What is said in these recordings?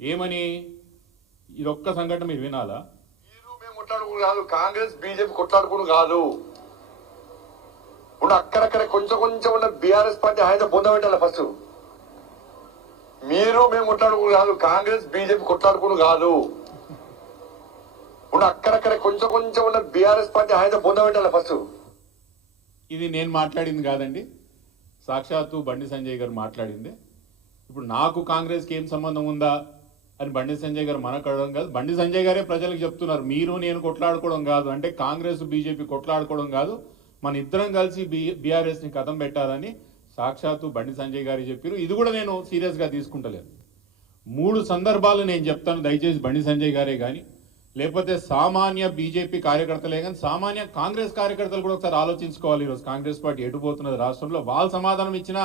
ఏమని ఇదొక్క సంఘటన మీరు వినాలా? మీరు మేము కొట్లాడుకుని కాదు, కాంగ్రెస్ బీజేపీ కొట్లాడుకుని కాదు. ఇప్పుడు అక్కడక్కడ కొంచెం కొంచెం ఉన్న బీఆర్ఎస్ పార్టీ ఆయన పొందబెట్టాలి ఫస్ట్. మీరు మేము కొట్లాడుకుని కాదు, కాంగ్రెస్ బీజేపీ కొట్లాడుకుని కాదు. ఇప్పుడు అక్కడక్కడ కొంచెం కొంచెం ఉన్న బీఆర్ఎస్ పార్టీ ఆయన పొందబెట్టాలి ఫస్ట్. ఇది నేను మాట్లాడింది కాదండి, సాక్షాత్తు బండి సంజయ్ గారు మాట్లాడింది. ఇప్పుడు నాకు కాంగ్రెస్కి ఏం సంబంధం ఉందా అని బండి సంజయ్ గారు మనకు అడగడం కాదు, బండి సంజయ్ గారే ప్రజలకు చెప్తున్నారు. మీరు నేను కొట్లాడుకోవడం కాదు, అంటే కాంగ్రెస్ బీజేపీ కొట్లాడుకోవడం కాదు, మన ఇద్దరం కలిసి బీఆర్ఎస్ని కథం పెట్టాలని సాక్షాత్తు బండి సంజయ్ గారు చెప్పారు. ఇది కూడా నేను సీరియస్గా తీసుకుంటలేదు. 3 సందర్భాలు నేను చెప్తాను, దయచేసి బండి సంజయ్ గారే కానీ లేకపోతే సామాన్య బీజేపీ కార్యకర్తలే కానీ సామాన్య కాంగ్రెస్ కార్యకర్తలు కూడా ఒకసారి ఆలోచించుకోవాలి. ఈరోజు కాంగ్రెస్ పార్టీ ఎటుపోతున్నది రాష్ట్రంలో, వాళ్ళు సమాధానం ఇచ్చినా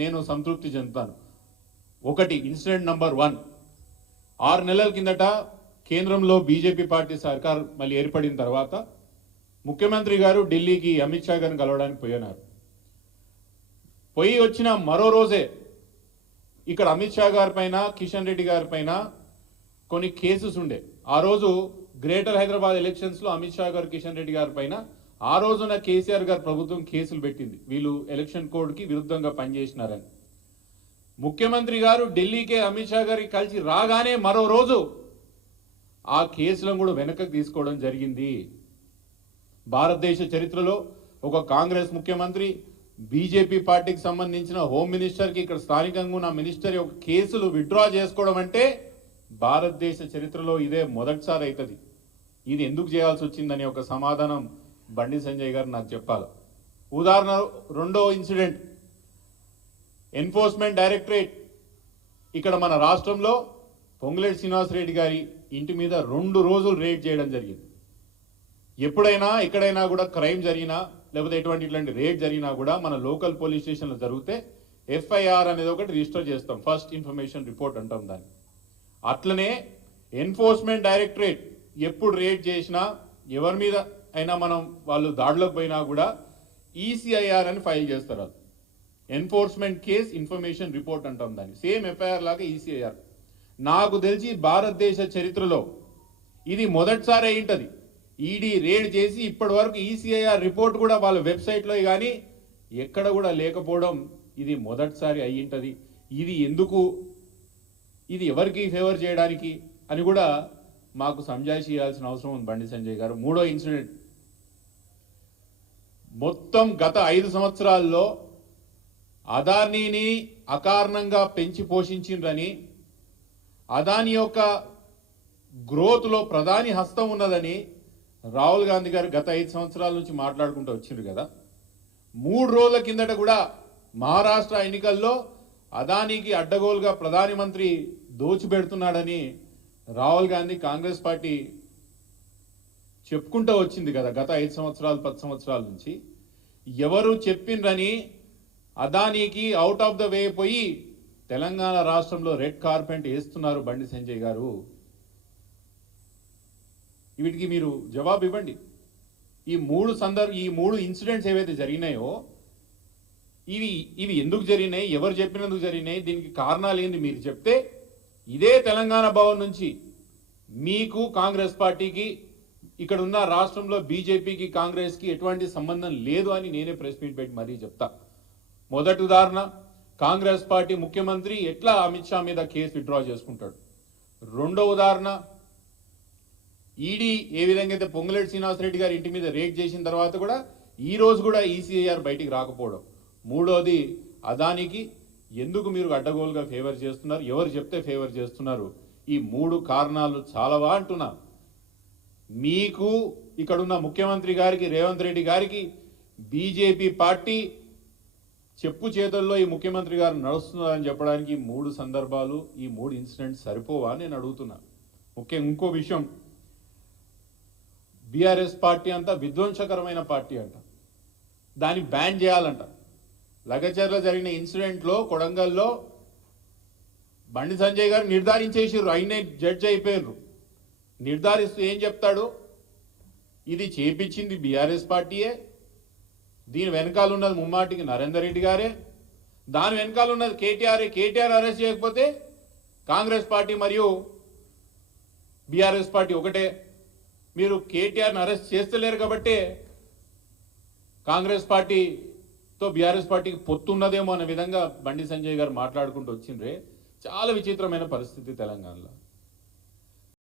నేను సంతృప్తి చెందుతాను. ఒకటి, ఇన్సిడెంట్ నంబర్ 1, 6 నెలల కిందట కేంద్రంలో బీజేపీ పార్టీ సర్కార్ మళ్ళీ ఏర్పడిన తర్వాత ముఖ్యమంత్రి గారు ఢిల్లీకి అమిత్ షా గారిని కలవడానికి పోయినారు. పోయి వచ్చిన మరో రోజే ఇక్కడ అమిత్ షా గారి పైన, కిషన్ రెడ్డి గారి పైన కొన్ని కేసెస్ ఉండే. ఆ రోజు గ్రేటర్ హైదరాబాద్ ఎలక్షన్స్ లో అమిత్ షా గారు, కిషన్ రెడ్డి గారి పైన ఆ రోజున కేసీఆర్ గారు ప్రభుత్వం కేసులు పెట్టింది, వీళ్ళు ఎలక్షన్ కోడ్ కి విరుద్ధంగా పనిచేసినారని. ముఖ్యమంత్రి గారు ఢిల్లీకే అమిత్ షా గారికి కలిసి రాగానే మరో రోజు ఆ కేసులను కూడా వెనక్కి తీసుకోవడం జరిగింది. భారతదేశ చరిత్రలో ఒక కాంగ్రెస్ ముఖ్యమంత్రి, బీజేపీ పార్టీకి సంబంధించిన హోమ్ మినిస్టర్కి, ఇక్కడ స్థానికంగా ఉన్న మినిస్టర్ యొక్క కేసులు విత్డ్రా చేసుకోవడం అంటే భారతదేశ చరిత్రలో ఇదే మొదటిసారి అవుతుంది. ఇది ఎందుకు చేయాల్సి వచ్చిందని ఒక సమాధానం బండి సంజయ్ గారు నాకు చెప్పాలి. ఉదాహరణ, రెండో ఇన్సిడెంట్, ఎన్ఫోర్స్మెంట్ డైరెక్టరేట్ ఇక్కడ మన రాష్ట్రంలో పొంగులేటి శ్రీనివాసరెడ్డి గారి ఇంటి మీద 2 రోజులు రేడ్ చేయడం జరిగింది. ఎప్పుడైనా ఎక్కడైనా కూడా క్రైమ్ జరిగినా లేకపోతే ఇట్లాంటి రేడ్ జరిగినా కూడా మన లోకల్ పోలీస్ స్టేషన్లో జరిగితే ఎఫ్ఐఆర్ అనేది ఒకటి రిజిస్టర్ చేస్తాం, ఫస్ట్ ఇన్ఫర్మేషన్ రిపోర్ట్ అంటాం దాన్ని. అట్లనే ఎన్ఫోర్స్మెంట్ డైరెక్టరేట్ ఎప్పుడు రేడ్ చేసినా, ఎవరి మీద అయినా మనం వాళ్ళు దాడిలోకి పోయినా కూడా ఈసీఐఆర్ అని ఫైల్ చేస్తారు. అది ఎన్ఫోర్స్మెంట్ కేస్ ఇన్ఫర్మేషన్ రిపోర్ట్ అంటాం దాన్ని, సేమ్ ఎఫ్ఐఆర్ లాగా ఈసీఐఆర్. నాకు తెలిసి భారతదేశ చరిత్రలో ఇది మొదటిసారి అయింటది. ఈడీ రేడ్ చేసి ఇప్పటి వరకు ఈసీఐఆర్ రిపోర్ట్ కూడా వాళ్ళ వెబ్సైట్లో కానీ ఎక్కడ కూడా లేకపోవడం ఇది మొదటిసారి అయ్యింటది. ఇది ఎందుకు, ఇది ఎవరికి ఫేవర్ చేయడానికి అని కూడా మాకు సంజాయిషి చేయాల్సిన అవసరం ఉంది బండి సంజయ్ గారు. మూడో ఇన్సిడెంట్, మొత్తం గత 5 సంవత్సరాల్లో అదానీని అకారణంగా పెంచి పోషించిండ్రని, అదానీ యొక్క గ్రోత్లో ప్రధాని హస్తం ఉన్నదని రాహుల్ గాంధీ గారు గత 5 సంవత్సరాల నుంచి మాట్లాడుకుంటూ వచ్చిండ్రు కదా. 3 రోజుల కిందట కూడా మహారాష్ట్ర ఎన్నికల్లో అదానీకి అడ్డగోలుగా ప్రధానమంత్రి దోచిపెడుతున్నాడని రాహుల్ గాంధీ కాంగ్రెస్ పార్టీ చెప్పుకుంటూ వచ్చింది కదా గత 5 సంవత్సరాలు 10 సంవత్సరాల నుంచి. ఎవరు చెప్పిండ్రని అదానీకి అవుట్ ఆఫ్ ద వే పోయి తెలంగాణ రాష్ట్రంలో రెడ్ కార్పెట్ వేస్తున్నారు బండి సంజయ్ గారు. వీటికి మీరు జవాబు ఇవ్వండి. ఈ 3 ఇన్సిడెంట్స్ ఏవైతే జరిగినాయో ఇవి ఎందుకు జరిగినాయి, ఎవరు చెప్పినందుకు జరిగినాయి, దీనికి కారణాలు ఏంది మీరు చెప్తే, ఇదే తెలంగాణ భవన్ నుంచి మీకు కాంగ్రెస్ పార్టీకి, ఇక్కడ ఉన్న రాష్ట్రంలో బీజేపీకి కాంగ్రెస్కి ఎటువంటి సంబంధం లేదు అని నేనే ప్రెస్ మీట్ పెట్టి మరీ చెప్తా. మొదటి ఉదాహరణ, కాంగ్రెస్ పార్టీ ముఖ్యమంత్రి ఎట్లా అమిత్ షా మీద కేసు విత్డ్రా చేసుకుంటాడు. రెండో ఉదాహరణ, ఈడీ ఏ విధంగా అయితే పొంగులేటి శ్రీనివాసరెడ్డి గారి ఇంటి మీద రేడ్ చేసిన తర్వాత కూడా ఈ రోజు కూడా ఈసీఐఆర్ బయటికి రాకపోవడం. మూడోది, అదానికి ఎందుకు మీరు అడ్డగోలుగా ఫేవర్ చేస్తున్నారు, ఎవరు చెప్తే ఫేవర్ చేస్తున్నారు. ఈ 3 కారణాలు చాలావా అంటున్నా. మీకు ఇక్కడున్న ముఖ్యమంత్రి గారికి, రేవంత్ రెడ్డి గారికి బీజేపీ పార్టీ చెప్పు చేతుల్లో ఈ ముఖ్యమంత్రి గారు నడుస్తున్నారని చెప్పడానికి 3 సందర్భాలు, ఈ 3 ఇన్సిడెంట్స్ సరిపోవా నేను అడుగుతున్నా. ముఖ్యంగా ఇంకో విషయం, బీఆర్ఎస్ పార్టీ అంతా విధ్వంసకరమైన పార్టీ అంట, దాన్ని బ్యాన్ చేయాలంట. లగచర్లో జరిగిన ఇన్సిడెంట్లో కొడంగల్లో బండి సంజయ్ గారు నిర్ధారించేసారు, ఆయనే జడ్జి అయిపోయారు. నిర్ధారిస్తూ ఏం చెప్తాడు, ఇది చేపించింది బీఆర్ఎస్ పార్టీయే, దీని వెనకాల ఉన్నది ముమ్మాటికి నరేందర్ రెడ్డి గారే, దాని వెనకాల ఉన్నది కేటీఆర్ అరెస్ట్ చేయకపోతే కాంగ్రెస్ పార్టీ మరియు బీఆర్ఎస్ పార్టీ ఒకటే. మీరు కేటీఆర్ని అరెస్ట్ చేస్తలేరు కాబట్టి కాంగ్రెస్ పార్టీతో బీఆర్ఎస్ పార్టీకి పొత్తున్నదేమో అనే విధంగా బండి సంజయ్ గారు మాట్లాడుకుంటూ వచ్చిండ్రే. చాలా విచిత్రమైన పరిస్థితి తెలంగాణలో.